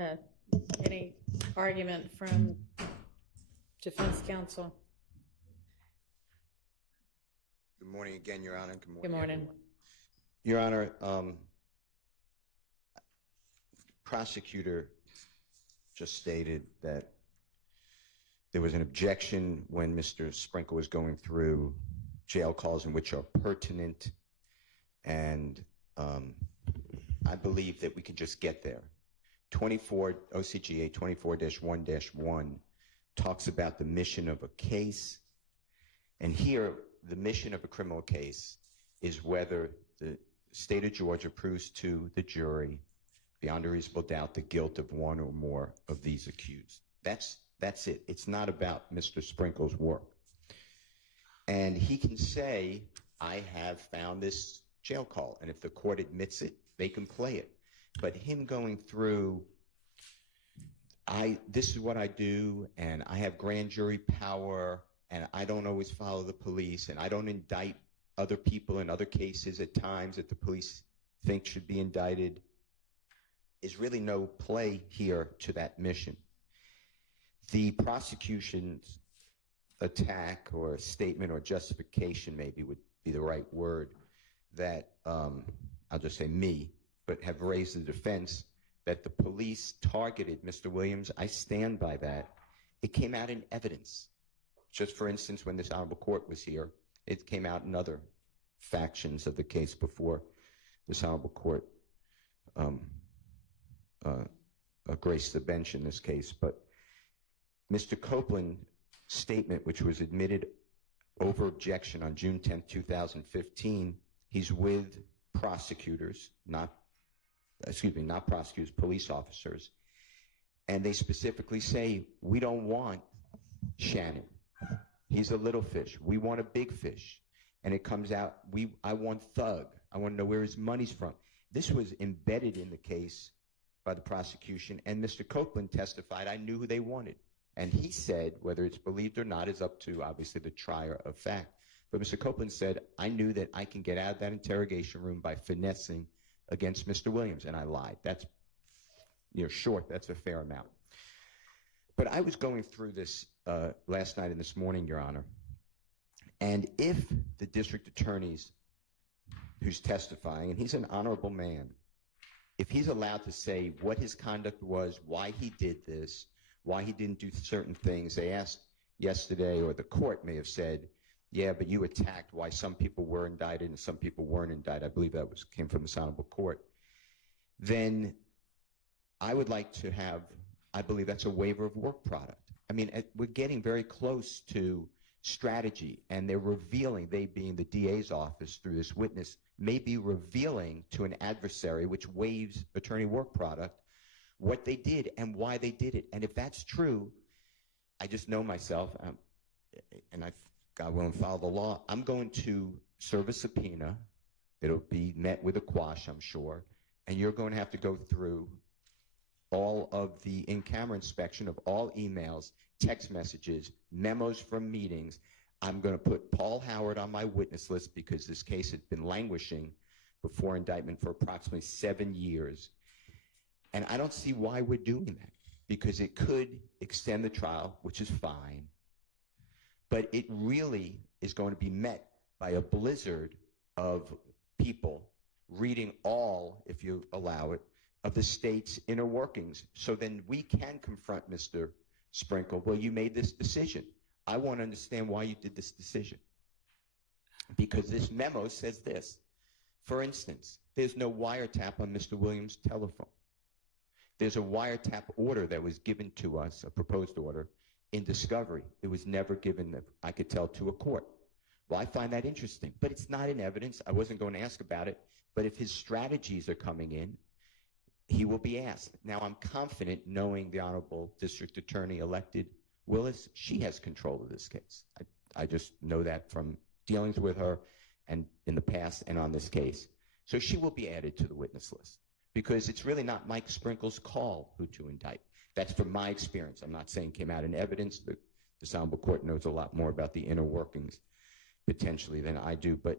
Uh, Any argument from defense counsel? Good morning again, Your Honor. Good morning. Good morning. Everyone. Your Honor, prosecutor just stated that there was an objection when Mr. Sprinkle was going through jail calls in which are pertinent, and I believe that we can just get there. OCGA 24-1-1 talks about the mission of a case, and here the mission of a criminal case is whether the state of Georgia proves to the jury beyond a reasonable doubt the guilt of one or more of these accused. That's it. It's not about Mr. Sprinkle's work. And he can say, I have found this jail call, and if the court admits it, they can play it. But him going through, this is what I do, and I have grand jury power, and I don't always follow the police, and I don't indict other people in other cases at times that the police think should be indicted, is really no play here to that mission. The prosecution's attack or statement or justification maybe would be the right word that, I'll just say me, but have raised the defense that the police targeted Mr. Williams. I stand by that. It came out in evidence. Just for instance, when this honorable court was here, it came out in other factions of the case before this honorable court graced the bench in this case. But Mr. Copeland's statement, which was admitted over objection on June 10th, 2015, he's with prosecutors, not prosecutors, police officers, and they specifically say, we don't want Shannon. He's a little fish. We want a big fish. And it comes out, I want Thug. I want to know where his money's from. This was embedded in the case by the prosecution, and Mr. Copeland testified, I knew who they wanted. And he said, whether it's believed or not is up to, obviously, the trier of fact. But Mr. Copeland said, I knew that I can get out of that interrogation room by finessing against Mr. Williams, and I lied. That's, short, that's a fair amount. But I was going through this last night and this morning, Your Honor, and if the district attorney's who's testifying, and he's an honorable man, if he's allowed to say what his conduct was, why he did this, why he didn't do certain things. They asked yesterday, or the court may have said, yeah, but you attacked why some people were indicted and some people weren't indicted. I believe that came from this honorable court. Then I would like to have, I believe that's a waiver of work product. I mean, we're getting very close to strategy, and they're revealing, they being the DA's office through this witness, may be revealing to an adversary, which waives attorney work product, what they did and why they did it. And if that's true, I just know myself, and I, God willing, follow the law. I'm going to serve a subpoena. It'll be met with a quash, I'm sure, and you're going to have to go through all of the in-camera inspection of all emails, text messages, memos from meetings. I'm going to put Paul Howard on my witness list because this case had been languishing before indictment for approximately 7 years. And I don't see why we're doing that, because it could extend the trial, which is fine, but it really is going to be met by a blizzard of people reading all, if you allow it, of the state's inner workings. So then we can confront Mr. Sprinkle. Well, you made this decision. I want to understand why you did this decision. Because this memo says this. For instance, there's no wiretap on Mr. Williams' telephone. There's a wiretap order that was given to us, a proposed order, in discovery. It was never given, I could tell, to a court. Well, I find that interesting, but it's not in evidence. I wasn't going to ask about it, but if his strategies are coming in, he will be asked. Now, I'm confident, knowing the Honorable District Attorney elected Willis, she has control of this case. I just know that from dealings with her and in the past and on this case. So she will be added to the witness list, because it's really not Mike Sprinkle's call who to indict. That's from my experience. I'm not saying came out in evidence. The Honorable Court knows a lot more about the inner workings potentially than I do, but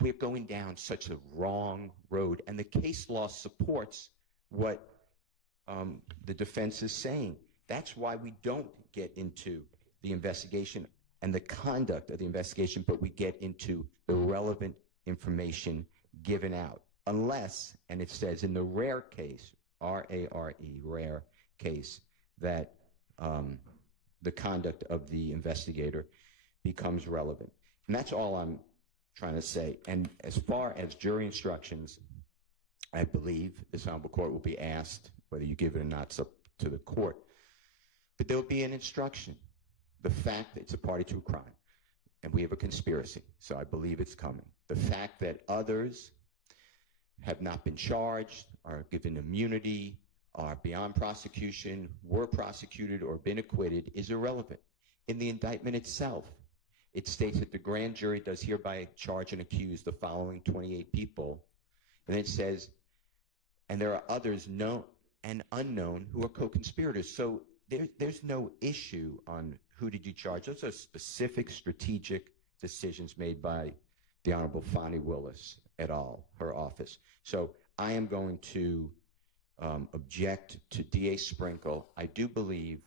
we're going down such a wrong road, and the case law supports what the defense is saying. That's why we don't get into the investigation and the conduct of the investigation, but we get into the relevant information given out. Unless, and it says in the rare case, R-A-R-E, rare case, that the conduct of the investigator becomes relevant. And that's all I'm trying to say. And as far as jury instructions, I believe this honorable court will be asked, whether you give it or not, it's up to the court. But there will be an instruction. The fact that it's a party to a crime, and we have a conspiracy, so I believe it's coming. The fact that others have not been charged, are given immunity, are beyond prosecution, were prosecuted, or been acquitted is irrelevant. In the indictment itself, it states that the grand jury does hereby charge and accuse the following 28 people. And it says, and there are others known and unknown who are co-conspirators. So there's no issue on who did you charge. Those are specific strategic decisions made by the Honorable Fani Willis et al., her office. So I am going to object to DA Sprinkle. I do believe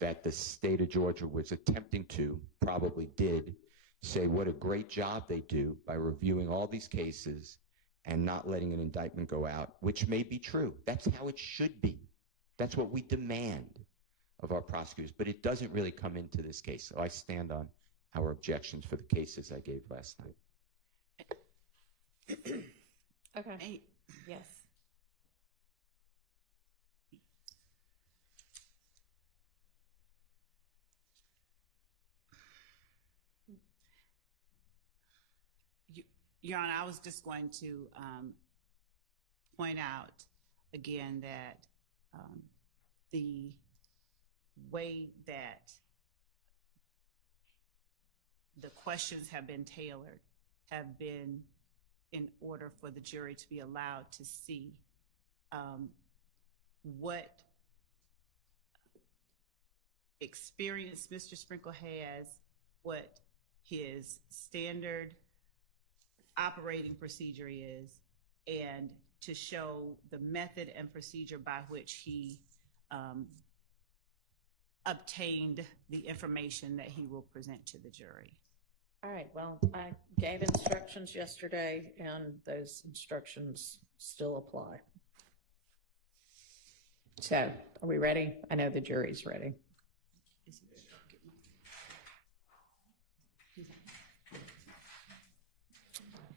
that the state of Georgia was attempting to, probably did, say what a great job they do by reviewing all these cases and not letting an indictment go out, which may be true. That's how it should be. That's what we demand of our prosecutors, but it doesn't really come into this case. So I stand on our objections for the cases I gave last night. Okay. Yes. Your Honor, I was just going to point out again that the way that the questions have been tailored have been in order for the jury to be allowed to see what experience Mr. Sprinkle has, what his standard operating procedure is, and to show the method and procedure by which he obtained the information that he will present to the jury. All right, well, I gave instructions yesterday, and those instructions still apply. So, are we ready? I know the jury's ready.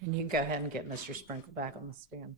And you can go ahead and get Mr. Sprinkle back on the stand.